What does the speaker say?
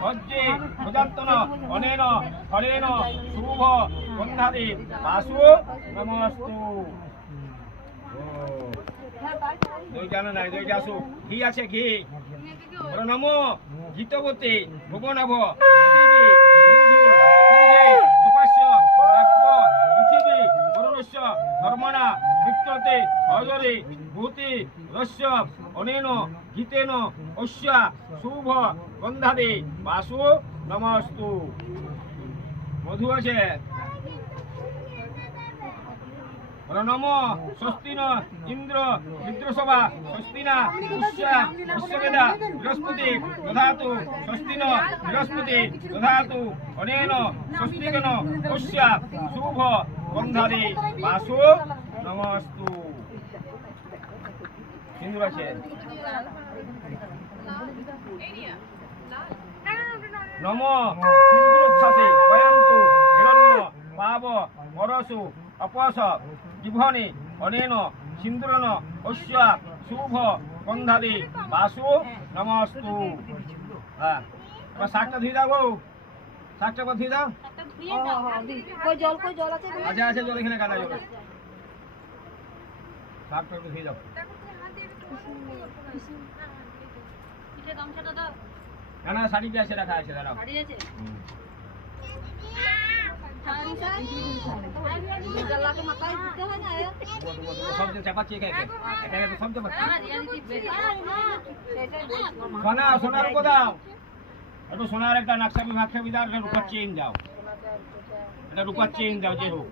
ভজ্জে প্রজান্তন অনেন fallen শুভ গন্ধাদি বাসু নমস্তু। দই জানো নাই, দই আসু, ঘি আছে ঘি। নম গীতবতী ভুবনভ পৃথিবী বরুণস্য ধর্মণা বিক্রতে অজরে ভূতি রস্য অনেন গীতেন অস্যা শুভ গন্ধাদি বাসু নমস্তু। মধু আছে। নম স্বস্তিন ইন্দ্র মিত্রসভা স্বস্তিনা উষ্যা বিশ্ববেদা বৃহস্পতি দধাতু স্বস্তিন বৃহস্পতি দধাতু অনেন স্বস্তিকেন উষ্যা শুভ গন্ধাদি বাসু নমস্তু। সিন্দুর আছে। নম সিন্দুরোচ্ছ্বাসে বয়ন্তু হিরণ্য পাব পরশু অপস জীবনে অনেন সিন্দুরন অস্য শুভ গন্ধাদি বাসু নমস্তু। হ্যাঁ, এবার শাকটা ধুয়ে দাও গো, শাকটা ধুয়ে দাও। আচ্ছা আছে জল এখানে, কাদা জল। শাকটা একটু ধুয়ে দাও। না না, শাড়ি আছে রাখা আছে, দাঁড়াও। সোনার উপর দাও, একটু সোনার একটা নকশা বিভাগ দাও, রূপার চেইন দাও, এটা রূপার চেইন দাও যে হোক।